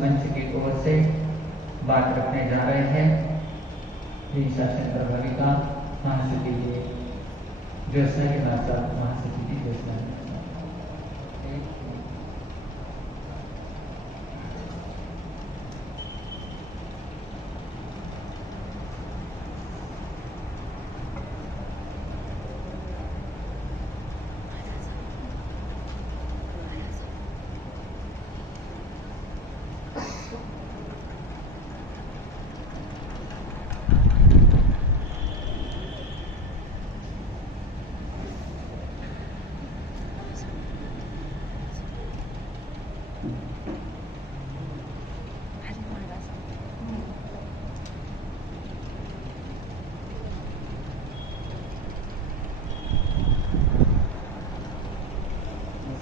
मंच की ओर से बात रखने जा रहे हैं शासन प्रभाविका महासचिव जी ज्योत्सना के साथ साथ महासचिव जी ज्योत्सना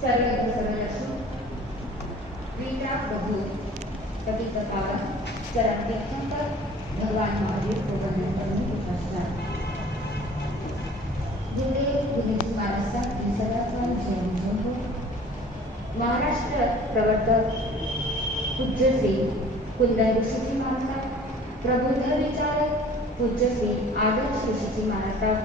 सर्वसर्वसु रीता प्रभु पतितपावन चरण देखें पर भगवान महावीर को वंदन करने के पश्चात गुरुदेव गुरुजी महाराज साहब की सदाचार जयंती को महाराष्ट्र प्रवर्तक पूज्य श्री कुंदन ऋषिजी महाराज प्रबुद्ध विचारक पूज्य श्री आदर्श ऋषिजी महाराज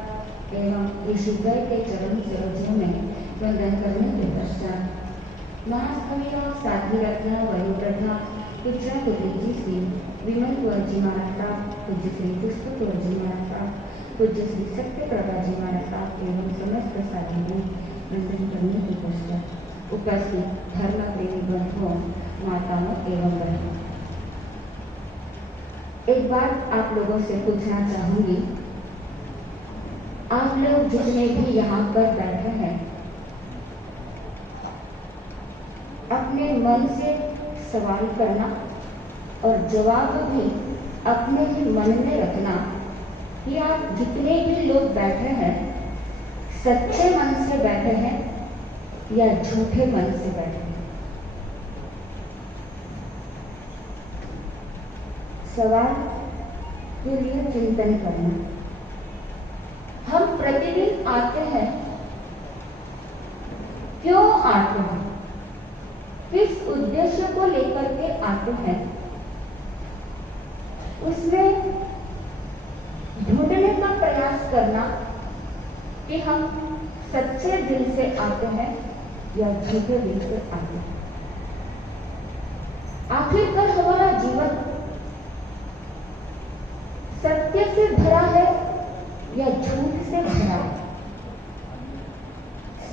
एवं ऋषिद्वय के चरण सरोजों में वंदन करने के पश्चात महाकवि और साध्वी रत्न वयोवृद्धा पूज्य गुरुजी श्री विमल कुंवर जी महाराज पूज्य श्री पुष्प कुंवर जी महाराज पूज्य श्री सत्य प्रभा जी महाराज एवं समस्त साधुओं वंदन करने के पश्चात उपस्थित धर्म प्रेमी बंधुओं माताओं एवं बहनों, एक बात आप लोगों से पूछना चाहूंगी। आप लोग जितने भी यहाँ पर बैठे हैं अपने मन से सवाल करना और जवाब भी अपने ही मन में रखना कि आप जितने भी लोग बैठे हैं सच्चे मन से बैठे हैं या झूठे मन से बैठे हैं। सवाल के लिए चिंतन करना। हम प्रतिदिन आते हैं, क्यों आते हैं, किस उद्देश्य को लेकर के आते हैं, उसमें ढूंढने का प्रयास करना कि हम सच्चे दिल से आते हैं या झूठे दिल से आते हैं। आखिरकार हमारा जीवन सत्य से भरा है या झूठ से भरा है।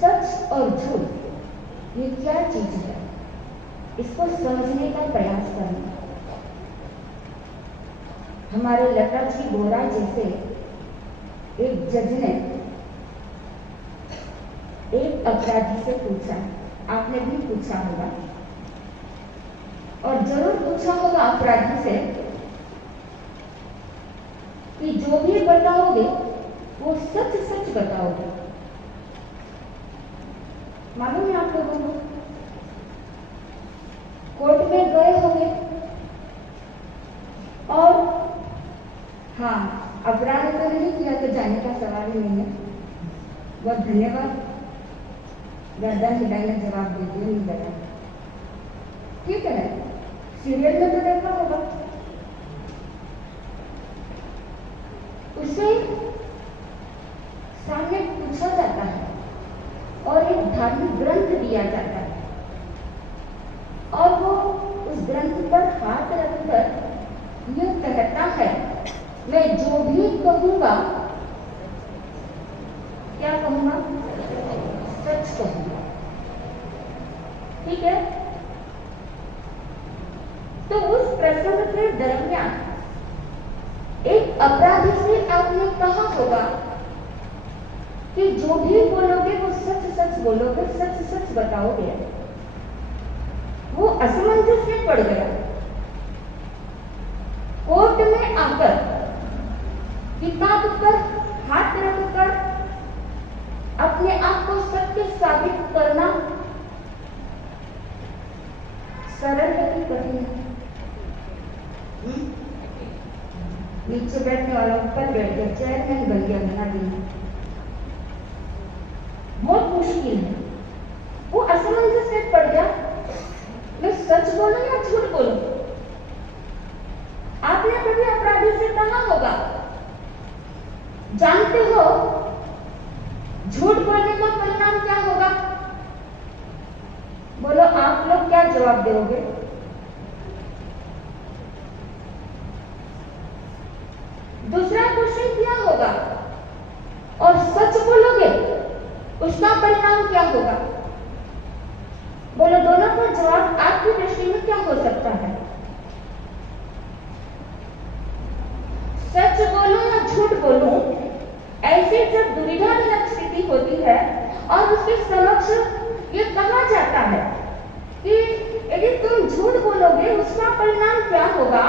सच और झूठ ये क्या चीज है, इसको समझने का प्रयास करना। हमारे लता जी बोरा जैसे एक जज ने एक अपराधी से पूछा, आपने भी पूछा होगा और जरूर पूछा होगा अपराधी से कि जो भी बताओगे वो सच सच बताओगे। मालूम है आप लोगों को, कोर्ट में गए होंगे और हाँ, अपराध तो नहीं किया तो जाने का सवाल ही नहीं है। बहुत धन्यवाद, गर्दन हिलाने जवाब दे दिया, नहीं बता। ठीक है, सीरियल में तो देखा होगा, उसे सामने पूछा जाता है और एक धार्मिक ग्रंथ दिया जाता है और वो उस ग्रंथ पर हाथ रखकर यह कहता है, मैं जो भी कहूंगा, क्या कहूंगा, सच कहूंगा। ठीक है, तो उस प्रसंग के दरमियान एक अपराधी से आपने कहा होगा कि जो भी बोलोगे वो सच सच बोलोगे, सच सच बताओगे। वो असमंजस में पड़ गया। कोर्ट में आकर किताब पर हाथ रखकर अपने आप को सत्य साबित करना सरल है कि कठिन है? नीचे बैठने वाला ऊपर बैठ गया, चेयरमैन बन गया, बना दिया। बहुत मुश्किल है। वो असमंजस में पड़ गया, मैं सच बोलूं या झूठ बोलूं? जवाब दोगे? दूसरा क्वेश्चन क्या होगा? और सच बोलोगे उसका परिणाम क्या होगा? बोलो, दोनों का जवाब आपकी दृष्टि में क्या हो सकता है? सच बोलूं या झूठ बोलूं, ऐसे जब दुविधाजनक स्थिति होती है और उसके समक्ष ये कहा जाता है कि यदि तुम झूठ बोलोगे उसका परिणाम क्या होगा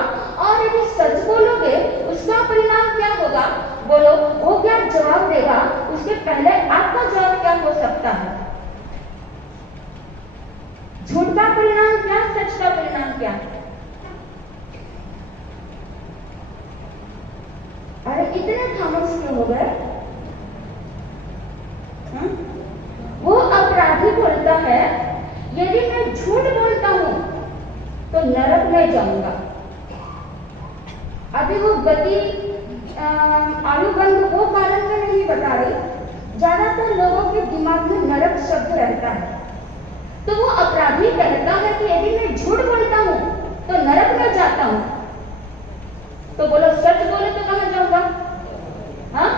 और यदि सच बोलोगे उसका परिणाम क्या होगा, बोलो वो क्या जवाब देगा? उसके पहले आपका जवाब क्या हो सकता है? झूठ का परिणाम क्या, सच का परिणाम क्या? अरे इतने खामोश क्यों हो गए? वो अपराधी बोलता है यदि मैं झूठ बोलता हूं तो नरक में जाऊंगा। अभी वो गति आयुबंध वो कारण में नहीं बता रही, ज्यादातर लोगों के दिमाग में नरक शब्द रहता है। तो वो अपराधी कहता है कि यदि मैं झूठ बोलता हूं तो नरक में जाता हूं, तो बोलो सच बोले तो कहां जाऊंगा? हाँ,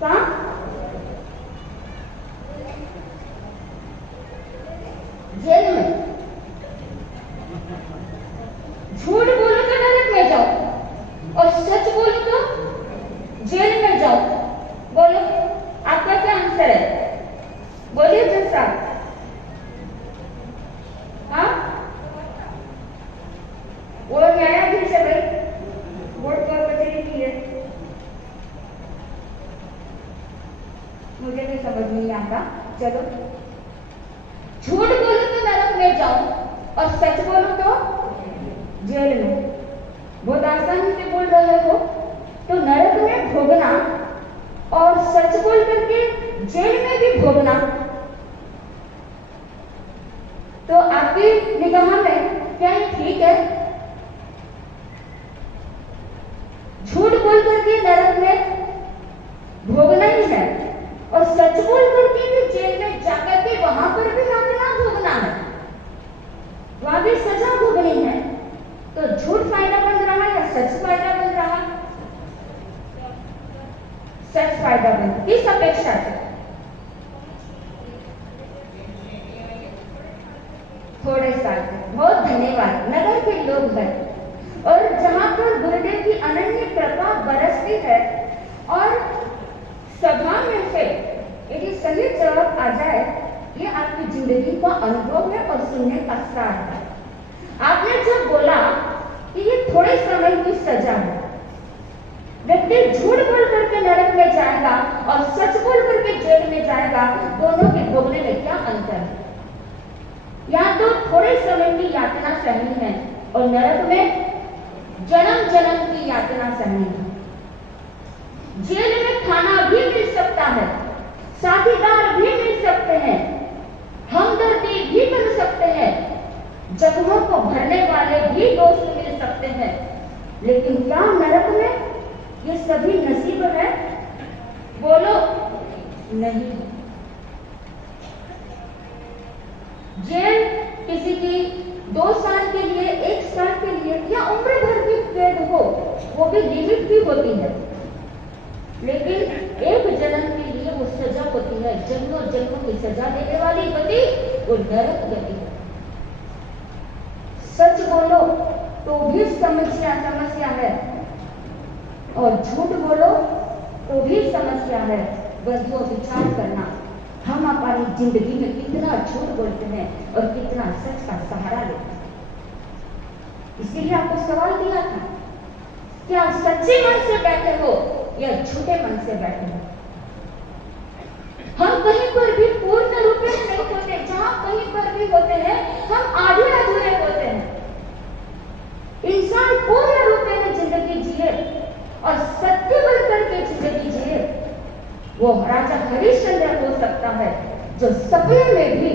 कहां? जेल में। झूठ बोलो तो नरक में जाओ और सच बोलो तो जेल में जाओ। बोलो आपका क्या आंसर है? बोलिए जज साहब। हाँ, वो न्यायाधीश है भाई, कोर्ट और कचहरी की है, मुझे भी समझ नहीं आता। चलो, झूठ बोलो तो नरक में जाओ और सच बोलो तो जेल में। बहुत आसानी से बोल रहे हो, तो नरक में भोगना और सच बोल करके जेल में भी भोगना, तो आपकी निगाह में क्या ये ठीक है? झूठ बोल करके नरक में भोगना ही है और सच बोल करके भी जेल में जाकर के वहां पर भी यातना भोगना है, वहां भी सजा भोगनी है। तो झूठ फायदामंद रहा या सच फायदामंद रहा? सच फायदामंद। किस अपेक्षा से? थोड़े साल से। बहुत धन्यवाद। नगर के लोग हैं और जहां पर गुरुदेव की अनन्य कृपा बरसती है और सभा में से यदि सही जवाब आ जाए, ये आपकी जिंदगी का अनुभव है और सुनने का सार है। आपने जो बोला कि ये थोड़े समय की सजा है, व्यक्ति झूठ बोल करके नरक में जाएगा और सच बोल करके जेल में जाएगा, दोनों के भोगने में क्या अंतर है? यहाँ तो थोड़े समय की यातना सहनी है और नरक में जन्म जन्म की यातना सहनी है। जेल में खाना भी मिल सकता है, साथीदार भी मिल सकते हैं, हमदर्दी भी मिल सकते हैं, जख्मों को भरने वाले भी दोस्त मिल सकते हैं, लेकिन क्या नरक में ये सभी नसीब है? बोलो नहीं। जेल किसी की 2 साल के लिए, 1 साल के लिए या उम्र भर की कैद हो, वो भी लिमिट भी होती है, लेकिन एक जन्म के लिए वो सजा होती है, जन्मों जन्मों की सजा देने वाली गति वो नरक गति है। सच बोलो तो भी समस्या है और झूठ बोलो तो भी समस्या है। बंधुओं, विचार करना, हम हमारी जिंदगी में कितना झूठ बोलते हैं और कितना सच का सहारा लेते हैं। इसीलिए आपको सवाल दिया था, क्या सच्चे मन से बैठे हो या झूठे मन से बैठे हो? हम कहीं पर भी पूर्ण रूप में नहीं होते, जहां कहीं पर भी होते हैं हम आधे अधूरे होते हैं। इंसान पूर्ण रूप में जिंदगी जिए और सत्य बन करके जिंदगी जिए, वो राजा हरिश्चंद्र हो सकता है जो सपने में भी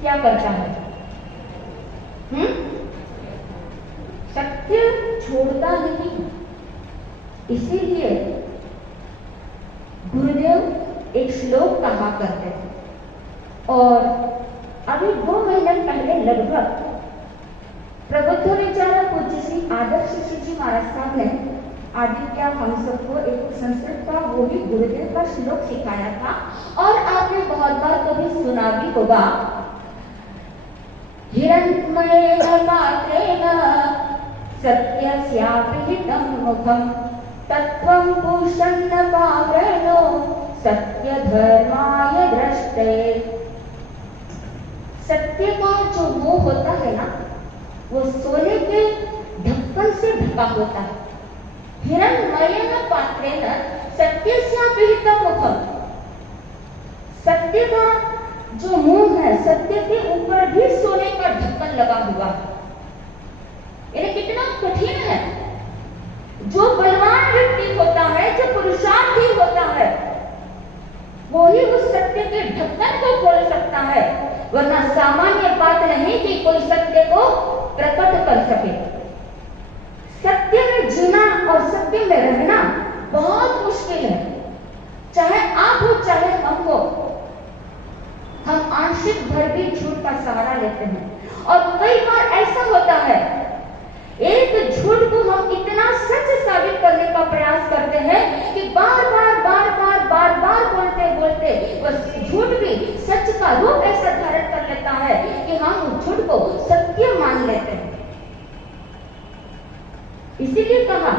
क्या करता है? सत्य छोड़ता नहीं। इसीलिए गुरुदेव एक श्लोक कहा करते थे और अभी 2 महीने पहले लगभग प्रबुद्ध विचारक पूज्य श्री आदर्श जी महाराज साहब ने आदित्य हम सबको एक संस्कृत का वो भी गुरुदेव का श्लोक सिखाया था और आपने बहुत बार कभी सुना भी होगा। हिरण्मयेन पात्रेण सत्यस्यापिहितं मुखं तत्त्वं पुरुषन्न पावरणो सत्यधर्माय दृष्टे। सत्य का जो मुंह होता है ना, वो सोने के ढक्कन से ढका होता है। हिरण्मयेन पात्रेण सत्यस्यापिहितं मुखं, सत्य का जो मुंह है, सत्य के ऊपर भी सोने का ढक्कन लगा हुआ है। ये कितना कठिन है। जो बलवान व्यक्ति होता है, जो पुरुषार्थी होता है, वो ही उस सत्य के ढक्कन को खोल सकता है, वरना सामान्य बात नहीं कि कोई सत्य को प्रकट कर सके। सत्य में जीना और सत्य में रहना बहुत मुश्किल है। चाहे आप हो चाहे हम हो, हम आंशिक भर भी झूठ का सहारा लेते हैं और कई बार ऐसा होता है, एक झूठ को हम इतना सच साबित करने का प्रयास करते हैं कि बार बार बोलते बोलते वह झूठ भी सच का रूप ऐसा धारण कर लेता है कि हम उस झूठ को सत्य मान लेते हैं। इसीलिए कहा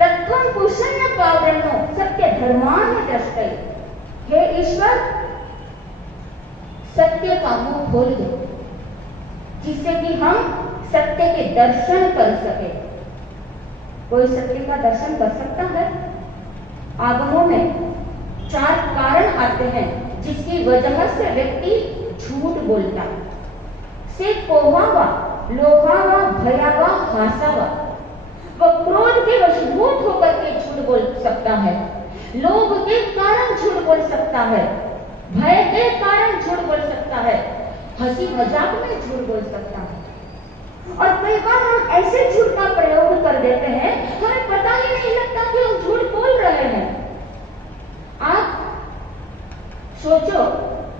तत्त्वं पुरुषन्न पावरणो सत्य धर्माय दृष्टे। हे ईश्वर, सत्य का मुंह खोल दो जिससे कि हम सत्य के दर्शन कर सके। कोई सत्य का दर्शन कर सकता है? आगमों में 4 कारण आते हैं जिसकी वजह से व्यक्ति झूठ बोलता है। से कोहावा, लोभावा, भयावा, हासावा। वह क्रोध के वशीभूत होकर के झूठ बोल सकता है, लोभ के कारण झूठ बोल सकता है, भय के कारण झूठ बोल सकता है, हंसी मजाक में झूठ बोल सकता है। और कई बार हम ऐसे झूठ का प्रयोग कर देते हैं, हमें पता ही नहीं लगता कि हम झूठ बोल रहे हैं। आप सोचो,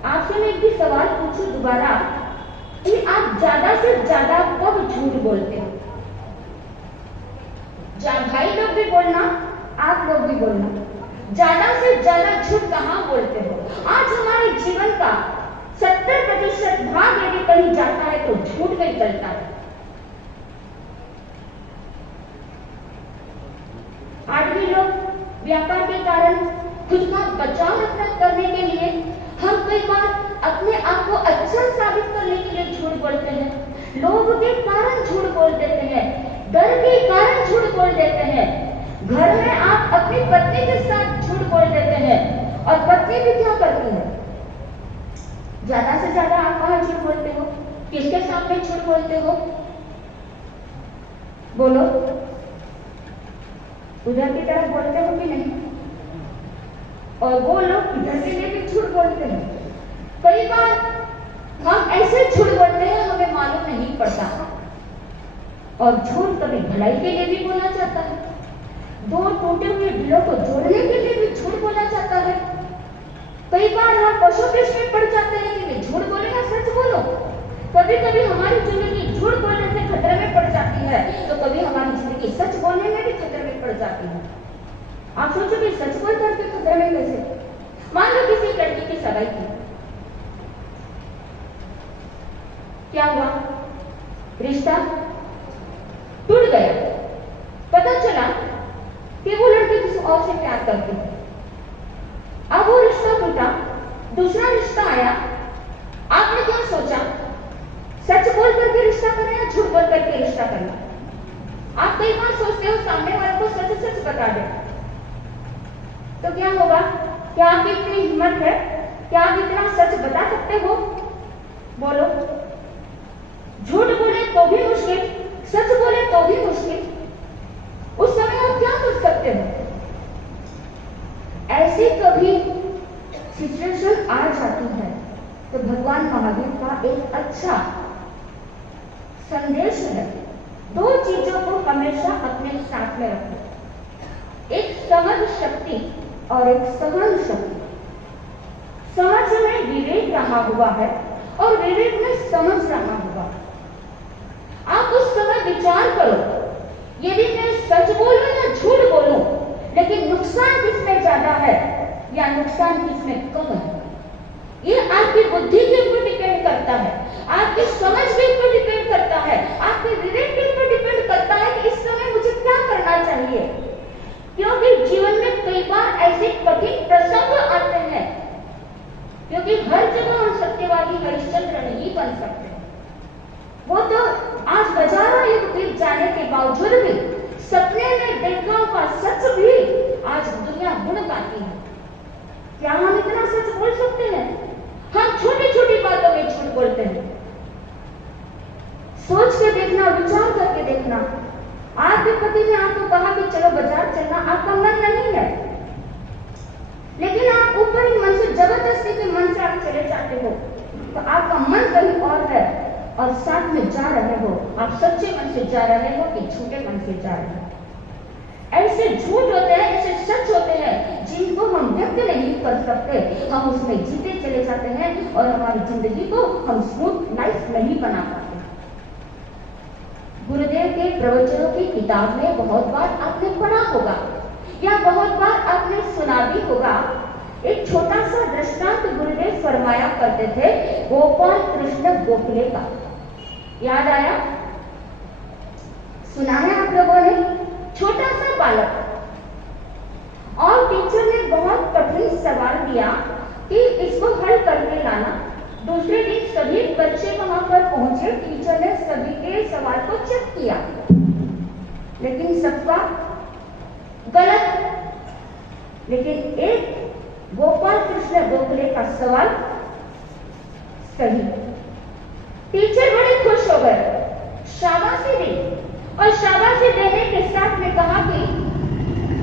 आपसे मैं एक भी सवाल पूछूं दोबारा कि आप ज्यादा से ज्यादा कब झूठ बोलते हो? भाई लोग भी बोलना, आप लोग भी बोलना, ज्यादा से ज्यादा झूठ कहां बोलते हो? आज हमारे जीवन का 70% भाग यदि कहीं जाता है तो झूठ में चलता है। आदमी लोग व्यापार के कारण खुद का बचाव रखना करने के लिए हम कई बार अपने आप को अच्छा साबित करने के लिए झूठ बोलते हैं। लोभ के कारण झूठ बोल देते हैं, डर के कारण झूठ बोल देते हैं। घर में आप अपनी पत्नी के साथ झूठ बोल देते हैं और पत्नी भी क्या करती है? ज्यादा से ज्यादा आप कहां झूठ बोलते हो? किसके सामने झूठ बोलते हो? बोलो, उधर की तरफ बोलते हो कि नहीं? और वो लोग इधर के लिए भी झूठ बोलते हैं। कई बार हम ऐसे झूठ बोलते हैं हमें मालूम नहीं पड़ता। और झूठ कभी भलाई के लिए भी बोला जाता है, 2 टूटे हुए दिलों को जोड़ने के लिए भी झूठ बोला जाता है। कई बार हम पशु पेश में पड़ जाते हैं कि मैं झूठ बोलेगा, सच बोलो। कभी कभी हमारी जिंदगी झूठ बोलने से खतरे में पड़ जाती है, तो कभी हमारी जिंदगी सच बोलने में भी खतरे में पड़ जाती है। आप सोचो कि सच बोल करके खतरे में कैसे? मान लो किसी लड़की की सगाई की, क्या हुआ? रिश्ता टूट गया। पता चला कि वो लड़की किसी और से प्यार करती है। अब वो रिश्ता टूटा, दूसरा रिश्ता आया। आपने क्या सोचा? सच बोल करके रिश्ता करना या झूठ बोल करके रिश्ता करना? आप कई बार सोचते हो सामने वाले को सच सच बता दे, तो क्या होगा? क्या आपकी इतनी हिम्मत है? क्या आप इतना सच बता सकते हो? बोलो। झूठ बोले तो भी मुश्किल, सच बोले तो भी मुश्किल। उस समय आप क्या कर सकते हो? ऐसी कभी सिचुएशन आ जाती है तो भगवान महावीर का एक अच्छा संदेश है। 2 चीजों को हमेशा अपने साथ में रखो, एक समझ शक्ति और एक सहन शक्ति। समझ में विवेक रहा हुआ है और विवेक में समझ रहा होगा। आप उस समय विचार करो, यदि मैं सच बोलूं या झूठ बोलूं, लेकिन नुकसान किसमें ज्यादा है या नुकसान किसमें कम है। ये आपकी बुद्धि के ऊपर डिपेंड करता है, आपकी समझ के ऊपर डिपेंड करता है, आपके विवेक के ऊपर डिपेंड करता है कि इस समय मुझे क्या करना चाहिए। क्योंकि जीवन में कई बार ऐसे कठिन प्रसंग आते हैं, क्योंकि हर जगह हम सत्यवादी हरिश्चंद्र नहीं बन सकते। वो तो आज हजारों युग बीत जाने के बावजूद भी सपने में देखा हुआ सच भी आज दुनिया गुण गाती है। क्या हम इतना सच बोल सकते हैं? हम छोटी छोटी बातों में झूठ बोलते हैं। सोच के देखना, विचार करके देखना। आपके पति ने आपको कहा कि चलो बाजार चलना, आपका मन नहीं है, लेकिन आप ऊपर ही मन से जबरदस्ती के मन से आप चले जाते हो, तो आपका मन कहीं और है और साथ में जा रहे हो। आप सच्चे मन से जा रहे हो कि झूठे मन से जा रहे हो। ऐसे झूठ होते हैं, ऐसे सच होते हैं जिनको हम व्यक्त नहीं कर सकते। हम उसमें जीते चले जाते हैं और हमारी जिंदगी को हम स्मूथ लाइफ नहीं बना पाते। गुरुदेव के प्रवचनों की किताब में बहुत बार आपने पढ़ा होगा या बहुत बार आपने सुना भी होगा। एक छोटा सा दृष्टांत गुरुदेव फरमाया करते थे, गोपाल कृष्ण गोखले का। याद आया? सुना है आप लोगों ने? छोटा सा बालक, और टीचर ने बहुत कठिन सवाल दिया कि इसको हल करके लाना। दूसरे दिन सभी बच्चे वहां पर पहुंचे। टीचर ने सभी के सवाल को चेक किया, लेकिन सबका गलत। लेकिन एक गोपाल कृष्ण गोखले का सवाल सही। टीचर बड़े खुश हो गए, शाबाशी दी, और शाबाशी देने के साथ में कहा कि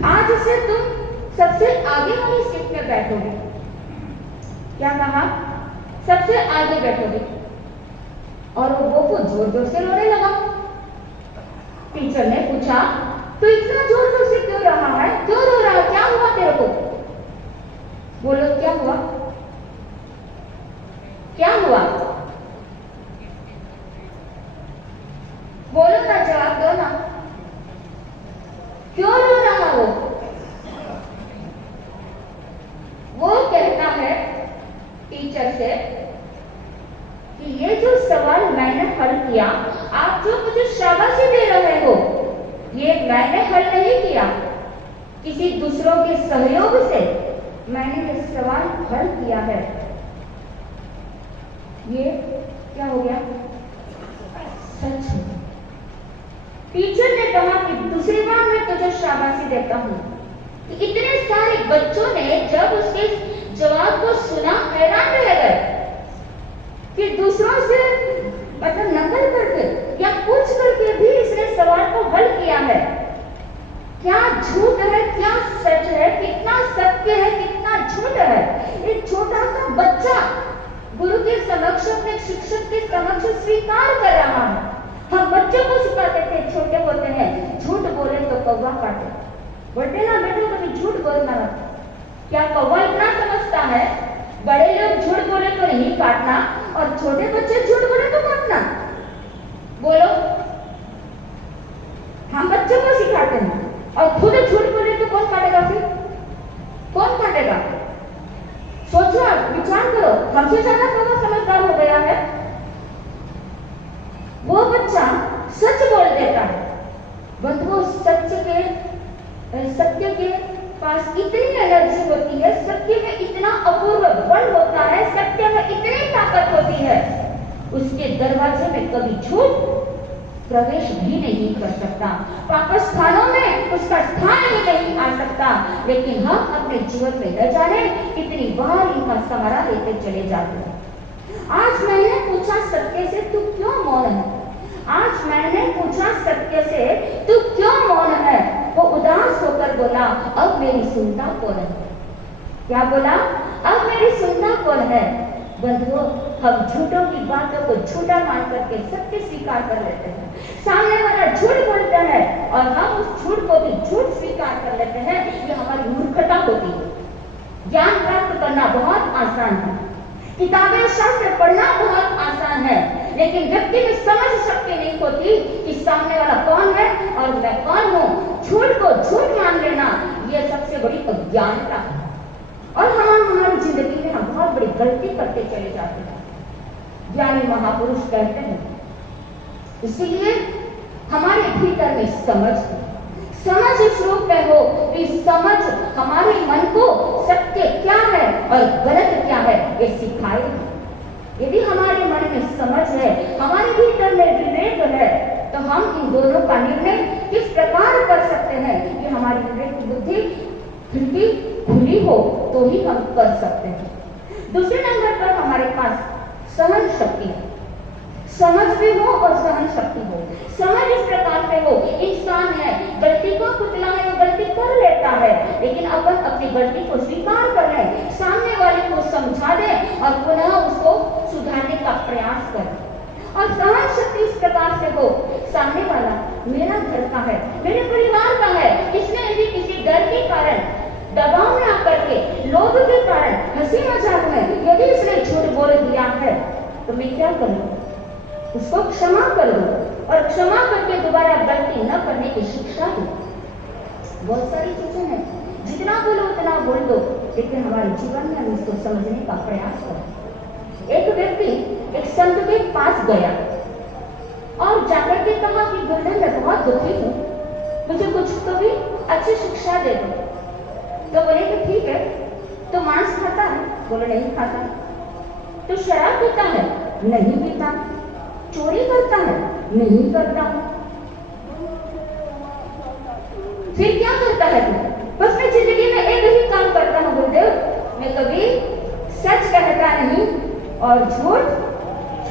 आज से तुम सबसे आगे वाली सीट में बैठोगे। क्या कहा? सबसे आगे बैठोगे। और वो गोपू जोर जोर से रोने लगा। टीचर ने पूछा, तो इतना जोर जोर से क्यों रहा है, क्यों रो रहा है, क्या हुआ तेरे को? बोलो क्या हुआ? क्या हुआ? बोलो ना, जवाब दो ना। क्यों रो रहा वो? वो कहता है टीचर से कि ये जो सवाल मैंने हल किया, आप जो मुझे शाबाशी दे रहे हो, ये मैंने हल नहीं किया, किसी दूसरों के सहयोग से मैंने ये सवाल हल किया है। ये क्या हो गया? सच। टीचर ने कहा कि दूसरी बार मैं तुझे शाबाशी देता हूं कि इतने सारे बच्चों ने जब उसके जवाब को सुना हैरान रह गए कि दूसरों से मतलब नकल करके या पूछ करके भी इसने सवाल को हल किया है। क्या झूठ है, क्या सच है, कितना सत्य है, कितना झूठ है। एक छोटा सा बच्चा गुरु के समक्ष, अपने शिक्षक के समक्ष स्वीकार कर रहा है। हम बच्चों को सिखाते थे, छोटे होते हैं, झूठ बोले तो कौवा काटे। बोलते ना बेटो कभी झूठ बोलना मत। क्या कौवा इतना समझता है? बड़े लोग झूठ बोले तो नहीं काटना और छोटे बच्चे झूठ बोले तो काटना। बोलो, हम बच्चों को सिखाते हैं और खुद झूठ बोले तो कौन काटेगा? फिर कौन काटेगा? सोचो, विचार करो। हमसे ज्यादा कौवा समझदार हो गया है? वो बच्चा सच बोल देता है, बस वो सत्य के पास इतनी एनर्जी होती है, सत्य में इतना अपूर्व बल होता है, सत्य में इतनी ताकत होती है, उसके दरवाजे में कभी झूठ प्रवेश भी नहीं कर सकता। पाप स्थानों में उसका स्थान ही नहीं आ सकता। लेकिन हम अपने जीवन में न जाने कितनी बार इनका सहारा लेते चले जाते हैं। आज मैंने पूछा सत्य से, तू क्यों मौन है? आज मैंने पूछा सत्य से, तू क्यों मौन है? वो उदास होकर बोला, अब मेरी सुनता कौन है? क्या बोला? अब मेरी सुनता कौन है? बंधुओं, हम झूठों की बातों को झूठा मान करके सत्य स्वीकार कर लेते हैं। सामने वाला झूठ बोलता है और हम उस झूठ को भी झूठ स्वीकार कर लेते हैं। ये हमारी मूर्खता होती है। ज्ञान प्राप्त करना बहुत आसान है, किताबें शास्त्र पढ़ना बहुत आसान है, लेकिन व्यक्ति में समझ शक्ति नहीं होती कि सामने वाला कौन है और मैं कौन हूँ। झूठ को झूठ मान लेना यह सबसे बड़ी अज्ञानता है और हम हमारी जिंदगी में हम बहुत बड़ी गलती करते चले जाते हैं। ज्ञानी महापुरुष कहते हैं, इसीलिए हमारे भीतर में समझ इस रूप में हो कि समझ हमारे मन को सत्य क्या है और गलत क्या है ये सिखाए। यदि हमारे मन में समझ है, हमारे भीतर में विवेक है, तो हम इन दोनों का निर्णय किस प्रकार कर सकते हैं कि हमारी विवेक की बुद्धि खुली हो तो ही हम कर सकते हैं। दूसरे नंबर पर हमारे पास सहन शक्ति है। समझ भी हो और सहन शक्ति हो। समझ इस प्रकार से हो, इंसान है, गलती को कुतलाने में गलती कर लेता है, लेकिन अपन अपनी गलती को स्वीकार कर लें, सामने वाले को समझा दें और पुनः उसको सुधारने का प्रयास करें। और सहन शक्ति इस प्रकार से हो, सामने वाला मेरा घर का है, मेरे परिवार का है, इसने यदि किसी डर के कारण, दबाव में आकर के, लोभ के कारण, हंसी मजाक में यदि इसने झूठ बोल दिया है, तो मैं क्या करूं? उसको क्षमा करो और क्षमा करके दोबारा गलती न करने की शिक्षा दो। बहुत सारी चीजें हैं, जितना बोलो उतना बोल दो, लेकिन हमारे जीवन में हम इसको समझने का प्रयास करें। एक व्यक्ति एक संत के पास गया और जाकर के कहा कि गुरुदेव मैं बहुत दुखी हूँ, मुझे कुछ तो भी अच्छी शिक्षा दे दो। तो बोले कि ठीक है, तो मांस खाता है? बोले नहीं खाता। तो शराब पीता है? नहीं पीता। चोरी करता है? नहीं करता। फिर क्या करता है तू? बस मैं जिंदगी में एक ही काम करता हूँ गुरुदेव, मैं कभी सच कहता नहीं और झूठ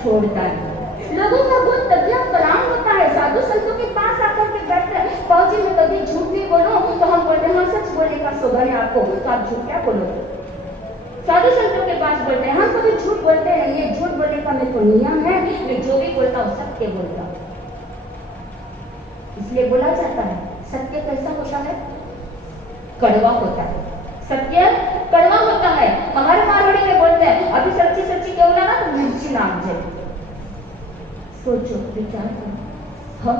छोड़ता नहीं। लोगों का बहुत तबियत कलाम होता है, साधु संतों के पास आकर के बैठते हैं, पहुंचे मैं कभी झूठ नहीं बोलूं, तो हम बोलते हैं सच बोलने का सौभाग्य है आपको, तो आप झूठ क्या बोलोगे? साधु संतों के पास बोलते हैं हम कभी झूठ बोलते नहीं है, झूठ बोलने का मेरे को नियम है, मैं जो भी बोलता हूँ सत्य बोलता हूँ। इसलिए बोला जाता है सत्य कैसा होता है? कड़वा होता है। सत्य कड़वा होता है। हमारे मारवाड़ी में बोलते हैं अभी सच्ची सच्ची क्यों लगा तो मिर्ची नाम जे। सोचो, विचार करो, हम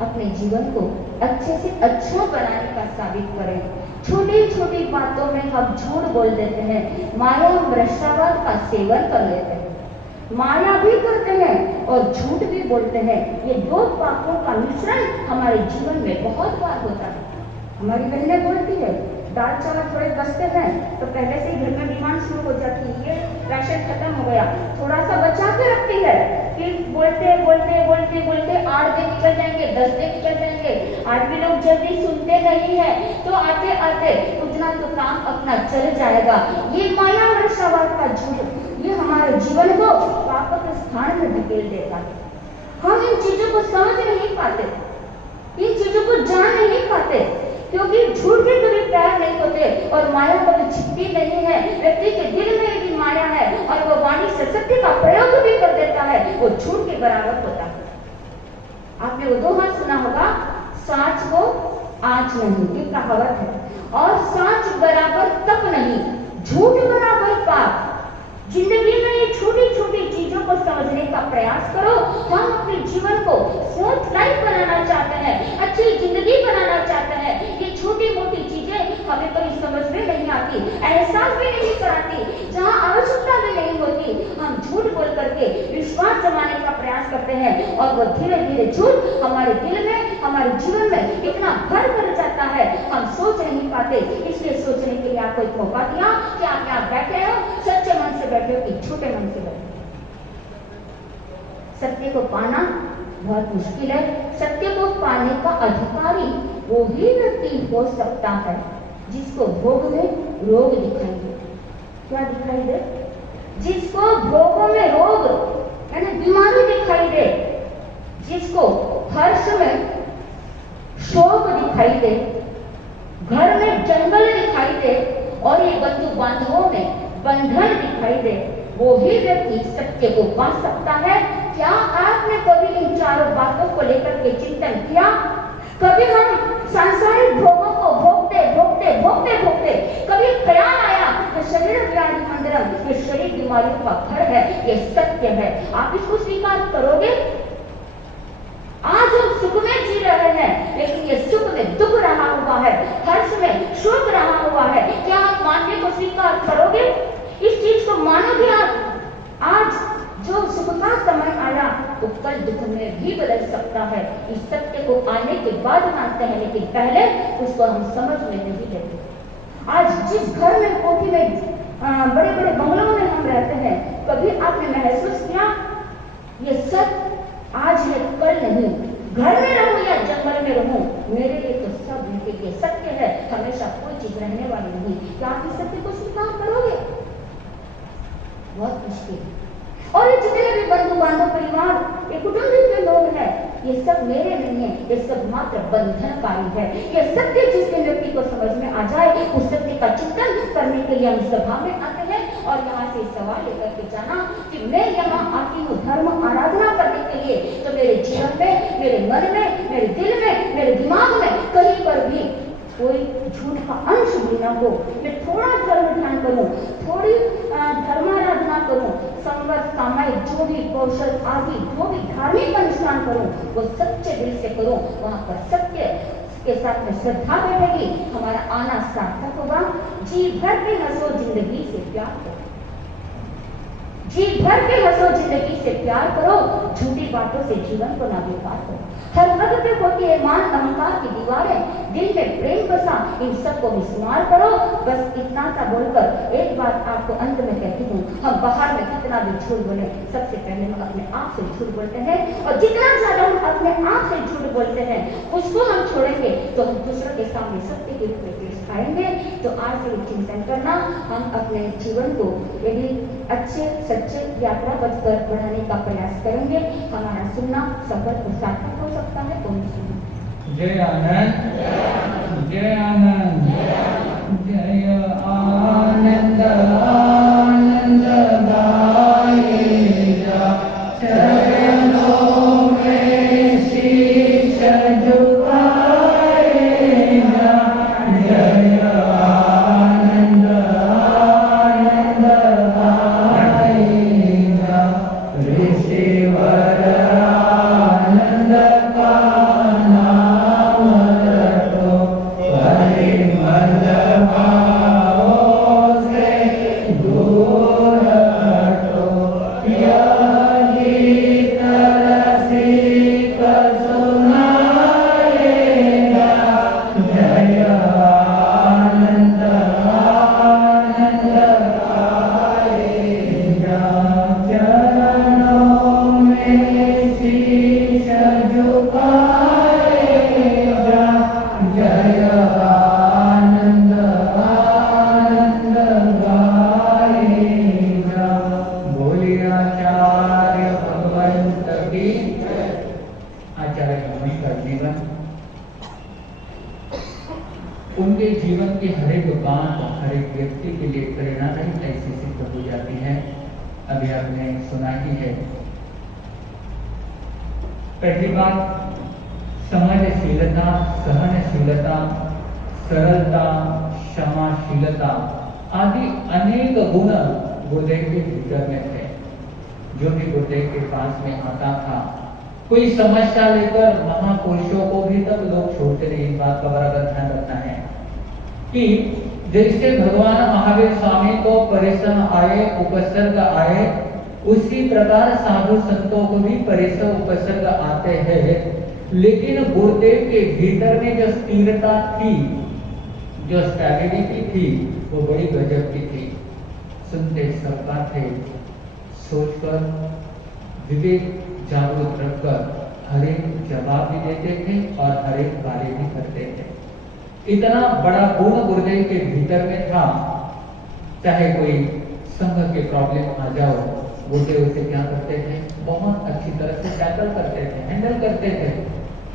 अपने जीवन को अच्छे से अच्छा बनाने का साबित करें। छोटी छोटी बातों में हम झूठ बोल देते हैं, माया भ्रष्टाचार का सेवन कर लेते हैं, माया भी करते हैं और झूठ भी बोलते हैं। ये दो पापों का मिश्रण हमारे जीवन में बहुत बार होता है। हमारी बहनें बोलती है दाल चावल थोड़े बचते हैं तो पहले से घर में डिमांड शुरू हो जाती है, ये राशन खत्म हो गया, थोड़ा सा बचा के रखती है कि बोलते बोलते बोलते बोलते 8 दिन निकल जाएंगे, 10 दिन निकल जाएंगे। आदमी लोग जल्दी सुनते नहीं है तो आते आते उतना तो काम अपना चल जाएगा। ये माया भ्रष्टाचार का झूठ ये हमारे जीवन को पाप के स्थान में धकेल देता है। हम इन चीजों को समझ नहीं पाते, इन चीजों को जान नहीं पाते, क्योंकि झूठ के कभी प्यार नहीं होते और माया कभी छिपती नहीं है। व्यक्ति के दिल में यदि माया है और वो वाणी से सत्य का प्रयोग भी कर देता है, वो झूठ के बराबर होता है। आपने वो दोहा सुना होगा, सांच को आंच नहीं, ये कहावत है। और सांच बराबर तप नहीं, झूठ बराबर पाप। जिंदगी में ये छोटी छोटी चीजों को समझने का प्रयास करो। हम अपने जीवन को स्मूथ लाइफ बनाना चाहते हैं, अच्छी जिंदगी बनाना चाहते हैं। ये छोटी मोटी चीजें हमें कभी समझ में नहीं आती, एहसास भी नहीं कराती, जहाँ आवश्यकता भी नहीं होती हम झूठ बोल करके विश्वास जमाने का प्रयास करते हैं और वो धीरे धीरे झूठ हमारे दिल में, हमारे जीवन में इतना भर कर जाता है, हम सोच नहीं पाते। इसलिए सोचने के लिए आपको एक मौका दिया कि आप यहाँ बैठे हो, सच्चे मन से बैठे हो कि छोटे मन से बैठे। सत्य को पाना बहुत मुश्किल है। सत्य को पाने का अधिकारी वो ही व्यक्ति हो सकता है जिसको भोग में रोग दिखाई दे। क्या दिखाई दे? जिसको भोगों में रोग यानी बीमारी दिखाई दे, जिसको हर्ष में शोक दिखाई दे, घर में जंगल दिखाई दे और ये बंधु बांधवों में बंधन दिखाई दे, वो ही व्यक्ति सत्य को पा सकता है। क्या आपने कभी इन चारों बातों को लेकर के चिंतन किया? कभी हम सांसारिक भोगों को भोगते भोगते भोगते भोगते कभी ख्याल आया कि शरीर व्याधि मंदिर आश्रम ये शरीर बीमारियों का घर है, ये सत्य है। आप इसको स्वीकार करोगे? आज हम सुख में जी रहे हैं, लेकिन ये सुख में दुख रहा हुआ है, हर्ष में शोक रहा हुआ है। क्या आप मानने को स्वीकार करोगे? इस चीज को मानोगे आप? आज जो सुख का समय आया वो कल दुख में भी बदल सकता है। इस सत्य को आने के बाद मानते हैं, लेकिन पहले उसको हम समझ में नहीं लेते। आज जिस घर में, कोठी में, बड़े बड़े बंगलों में हम रहते हैं, कभी आपने महसूस किया ये सब आज है कल नहीं? घर में रहूं या जंगल में रहूं, मेरे लिए तो सब ये सत्य है, हमेशा कोई चीज रहने वाली नहीं। क्या आप इस सत्य को स्वीकार करोगे? बहुत मुश्किल है। और ये जितने भी बंधु बांधव, परिवार, ये कुटुंब के लोग हैं, ये सब मेरे नहीं है, ये सब मात्र बंधनकारी है। ये सत्य जिस दिन व्यक्ति को समझ में आ जाए, उस सत्य का चिंतन करने के लिए हम सभा में आते हैं और यहाँ से सवाल लेकर के जाना कि मैं यहाँ आती हूँ धर्म आराधना करने के लिए, तो मेरे जीवन में, मेरे मन में, मेरे दिल में, मेरे दिमाग में कहीं पर भी कोई झूठ का अंश भी न हो। मैं थोड़ा धर्म ध्यान करूं, थोड़ी धर्माराधना करूं, संगत, सामायिक, जो भी कौशल आदि जो भी धार्मिक अनुष्ठान करूं, वो सच्चे दिल से करूं। वहां पर सत्य के साथ में श्रद्धा बैठेगी, हमारा आना सार्थक होगा। जी भर के हंसो, जिंदगी से प्यार करो। जी भर के हंसो, जिंदगी से प्यार करो। झूठी बातों से जीवन को ना बेकार करो। हर वक्त पे होती है मान अहंकार की दीवारें, दिल में प्रेम बसा, इन सबको मिसमार करो। बस इतना सा बोलकर एक बात आपको अंत में कहती हूँ, हम बाहर में कितना भी झूठ बोले, सबसे पहले हम अपने आप से झूठ बोलते हैं, और जितना ज्यादा हम अपने आप से झूठ बोलते हैं, उसको हम छोड़ेंगे तो हम दूसरों के सामने सत्य के रूप में पेश आएंगे। तो आज से चिंतन करना, हम अपने जीवन को यदि अच्छे सच्चे यात्रा पथ पर बढ़ाने का प्रयास करेंगे, हमारा सुनना सफल और सार्थक हो सकता है। ओम शांति। जय आनंद, जय आनंद, जय आनंद, आनंद गाएगा, चरणों में शीश झुकाएगा। जय आनंद, आनंद गाएगा, ऋषिवर आनंद का नाम रटो, परिमल भावों से दूर हटो। यह गीत रसिक सुनाएगा, जय आनंद, आनंद गाएगा, चरणों में शीश झुकाएगा। जय आनंद, आनंद गाएगा। बोलिए आचार्य भगवंत की। आचार्य भगवंत का जीवन, उनके जीवन के हर एक बात हर एक व्यक्ति के लिए प्रेरणादायी ऐसी सिद्ध हो जाती है। अभी आपने सुना ही है। पहली बात, समझशीलता, सहनशीलता, सरलता, क्षमाशीलता आदि अनेक गुण गुरुदेव के भीतर में थे। जो भी गुरुदेव के पास में आता था, कोई समस्या लेकर महापुरुषों को भी तब लोग छोड़ते नहीं। इस बात का बराबर ध्यान रखना है कि जैसे भगवान महावीर स्वामी को परेशान आए, उपसर्ग आए, उसी प्रकार साधु संतों को भी परेशान उपसर्ग आते हैं। लेकिन गुरुदेव के भीतर में जो स्थिरता थी, जो स्टेबिलिटी थी, वो बड़ी गजब की थी। सुनते सबका थे, सोचकर विवेक जागरूक रखकर हर एक जवाब भी देते थे और हर एक कार्य भी करते थे। इतना बड़ा गुण गुरुदेव के भीतर में था। चाहे कोई संघ के प्रॉब्लम आ जाओ, गुरुदेव उसे क्या करते थे, बहुत अच्छी तरह से टैकल करते थे, हैंडल करते थे।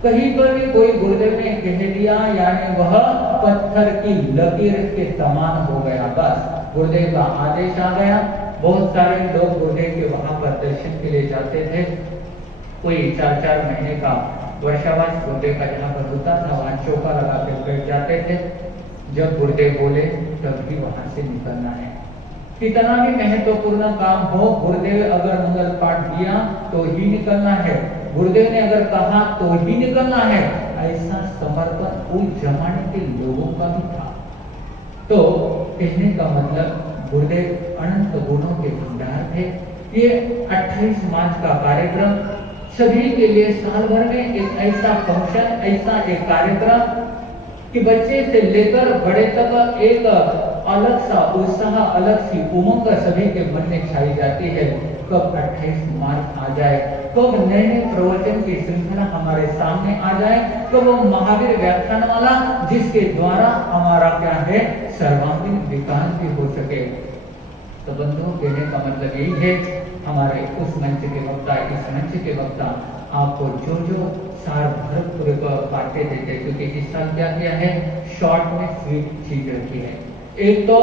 कहीं पर भी कोई गुरुदेव ने कह दिया, यानी वह पत्थर की लकीर के समान हो गया। बस गुरुदेव का आदेश आ गया। बहुत सारे लोग गुरुदेव के वहां पर दर्शन के लिए जाते थे। कोई 4-4 महीने का वर्षावास गुरुदेव का जहाँ पर होता था, वहां चौका लगा के बैठ जाते थे। जब गुरुदेव बोले तब भी वहां से निकलना है। कितना भी महत्वपूर्ण काम हो, गुरुदेव अगर मंगल पाठ दिया तो ही निकलना है, गुरुदेव ने अगर कहा तो ही निकलना है, ऐसा समर्पण उस जमाने के लोगों का भी था। तो कहने का मतलब गुरुदेव अनंत गुणों के भंडार थे। ये 28 मार्च का कार्यक्रम सभी के लिए साल भर में एक ऐसा फंक्शन, ऐसा एक कार्यक्रम कि बच्चे से लेकर बड़े तक एक अलग सा उत्साह, अलग सी उमंग सभी के मन में छाई जाती है। कब 28 मार्च आ जाए, कब नए नए प्रवचन की श्रृंखला हमारे सामने आ जाए, कब वो महावीर व्याख्यानमाला जिसके द्वारा हमारा क्या है सर्वांगीण विकास भी हो सके। तो बंधुओं, कहने का मतलब यही है, हमारे उस मंच के वक्ता, इस मंच के वक्ता आपको जो जो सार भरपूर बातें देते हैं, क्योंकि इस साल क्या किया है, शॉर्ट में स्वीट चीज रखी है। एक तो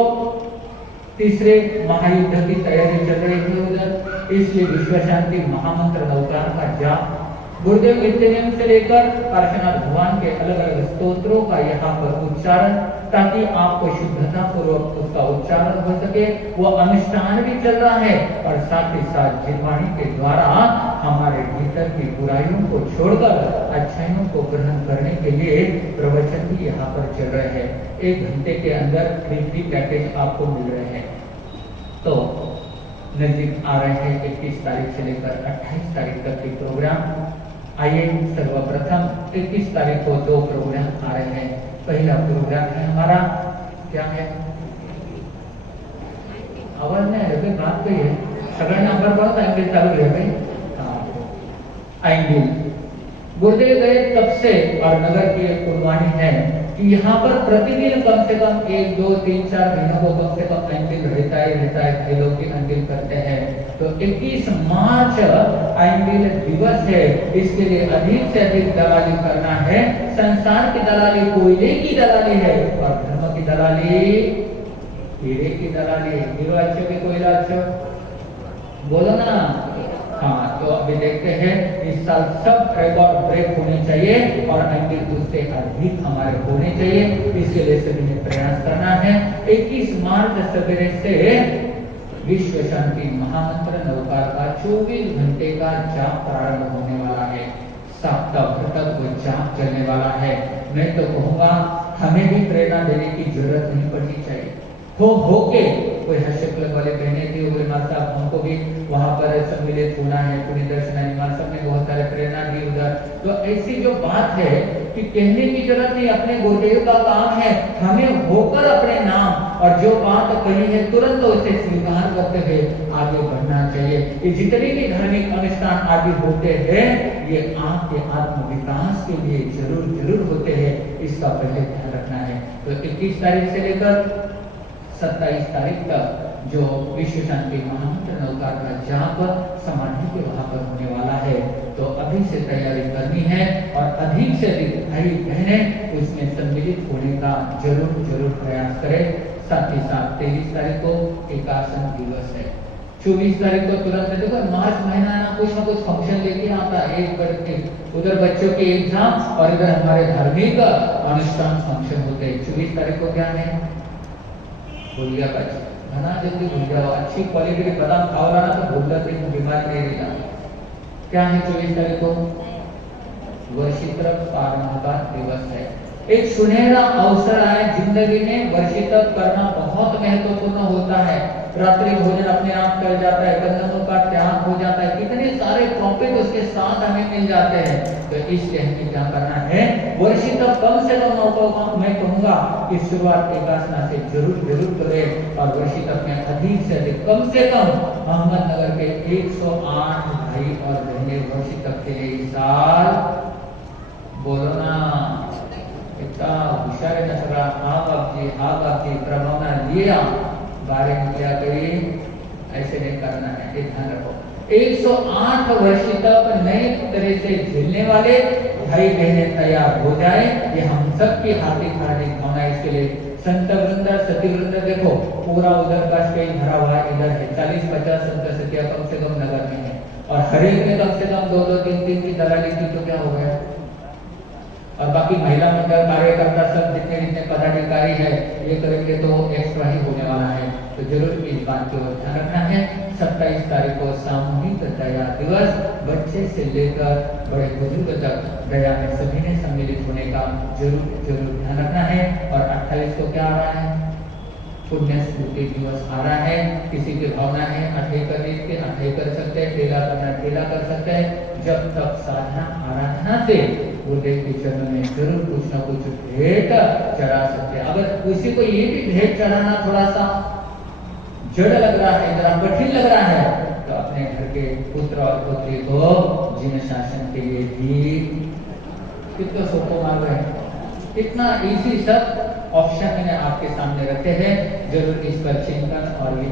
तीसरे महायुद्ध की तैयारी चल रही थी उधर, इसलिए विश्व शांति महामंत्र नवकार का जाप, गुरुदेव नित्यनेम से लेकर पार्श्वनाथ भगवान के अलग अलग स्तोत्रों का यहाँ पर उच्चारण, ताकि आपको शुद्धता पूर्वक उसका उच्चारण हो सके। वो अनुष्ठान भी चल रहा है और साथ ही साथ जिह्वाणी के द्वारा हमारे भीतर की बुराइयों को छोड़कर अच्छाइयों को ग्रहण करने के लिए प्रवचन भी यहाँ पर चल रहे हैं। 1 घंटे के अंदर फ्री पैकेज आपको मिल रहे हैं। तो नजदीक आ रहे हैं 21 तारीख से लेकर 28 तारीख तक के प्रोग्राम। आइए सर्वप्रथम 21 तारीख को 2 प्रोग्राम आ रहे हैं। पहला प्रोग्राम है हमारा, क्या है, आवाज नहीं है भाई, बात कही है, सगळे नंबर बहुत एंगल चालू है भाई। एंगल गुरुदेव गए तब से, और नगर की एक कुर्बानी है कि यहाँ पर प्रतिदिन कम से कम 1, 2, 3, 4 महीनों को कम से कम एंगल रहता है, खेलों की एंगल करते हैं। तो 21 मार्च एंगल दिवस है, इसके लिए अधिक से अधिक दलाली करना है। संसार की दलाली कोयले की दलाली है और धर्म की दलाली हीरे की दलाली है। हीरो अच्छे की कोयला अच्छे, बोलो ना। हाँ, तो अभी देखते हैं इस साल सब रिकॉर्ड ब्रेक होने चाहिए और एंगल उससे अधिक हमारे होने चाहिए, इसके लिए सभी ने प्रयास करना है। 21 मार्च सवेरे से विश्व शांति महामंत्र नवकार का 24 घंटे का जाप प्रारंभ होने वाला है। सप्ताह भर तक वो जाप चलने वाला है। मैं तो कहूँगा हमें भी प्रेरणा देने की जरूरत नहीं पड़नी चाहिए। हो के कोई हर्षक्लब वाले बहने थी, बोले माँ साहब हमको भी वहाँ पर सम्मिलित होना है, पुण्य दर्शन माँ साहब ने बहुत सारे प्रेरणा दी उधर। तो ऐसी जो बात है कि कहने की जरूरत नहीं, अपने गुरुदेव का काम है, हमें होकर अपने नाम और जो बात कही है तुरंत उसे स्वीकार करते हुए आगे बढ़ना चाहिए। ये जितने भी धार्मिक अनुष्ठान आदि होते हैं, ये आपके आत्म विकास के लिए जरूर होते हैं, इसका पहले ध्यान रखना है। तो 21 तारीख से लेकर 27 तारीख तक जो विश्व शांति महामंत्र नवकार का जाप समाधि के वहां पर होने वाला है, तो अभी से तैयारी करनी है और अधिक से अधिक भाई बहनें उसमें सम्मिलित होने का जरूर प्रयास करें। साथ ही साथ 23 तारीख को एकासन दिवस है। 24 तारीख को तुरंत देखो मार्च महीना ना कुछ फंक्शन लेके आता है, एक करके उधर बच्चों के एग्जाम और इधर हमारे धार्मिक अनुष्ठान फंक्शन होते हैं। 24 तारीख को क्या है, भूलिया का घना जल्दी भूल जाओ, अच्छी क्वालिटी के बादाम खाओ ना तो भूल जाते बीमारी नहीं रहेगा। क्या है 24 तारीख को, वर्षित्र पारण का दिवस है। एक सुनहरा अवसर आए जिंदगी में, वर्षित करना बहुत महत्वपूर्ण होता है। रात्रि भोजन अपने आप कर जाता है, कंदमूल का त्याग हो जाता है, कितने सारे प्रॉफिट उसके साथ हमें मिल जाते हैं। तो इसलिए हमें क्या करना है, वर्षित कम से कम मैं कहूँगा कि शुरुआत एकासना से जरूर करें और वर्षित में अधिक से अधिक कम से कम अहमदनगर के 108 भाई और बहनें वर्षित के लिए इस साल, बोलो ना इतना होशियार है सगळा, हाँ बाप जी प्रभावना लिया बारे में क्या करिए, ऐसे नहीं करना है, ये ध्यान रखो। 108 वर्ष तक नए तरह से झेलने वाले भाई बहनें तैयार हो जाए, ये हम सबकी हार्दिक भावना है। इसके लिए संत वृंद सती वृंद देखो पूरा उधर का स्टेज भरा हुआ इधर है, 40-50 संत सतिया कम से कम नगर में है और हर एक में कम से कम 2-2, 3-3 की दलाली की, तो क्या हो गया। और बाकी बाकी महिला मंडल कार्यकर्ता सब जितने जितने पदाधिकारी है ये करेंगे तो एक्स्ट्रा ही होने वाला है। तो जरूर इस बात की ओर ध्यान रखना है। 27 तारीख को सामूहिक दया दिवस, बच्चे से लेकर बड़े बुजुर्ग तक दया में सभी ने सम्मिलित होने का जरूर ध्यान रखना है। और 28 को क्या आ रहा है? पुण्य स्मृति दिवस आ रहा है। किसी की भावना है अठे करने के अठे कर सकते हैं, ठेला करना ठेला कर सकते हैं। जब तक साधना आराधना से गुरुदेव के चरणों में जरूर कुछ न कुछ भेंट चढ़ा सकते हैं। अगर किसी को ये भी भेंट चढ़ाना थोड़ा सा जड़ लग रहा है, जरा कठिन लग रहा है, तो अपने घर के पुत्र और पुत्री को जिन शासन के लिए भी कितना सोपो मांग रहे हैं, कितना इजी सब ऑप्शन मैंने आपके सामने रखे हैं। जरूर इस पर चिंतन और विचार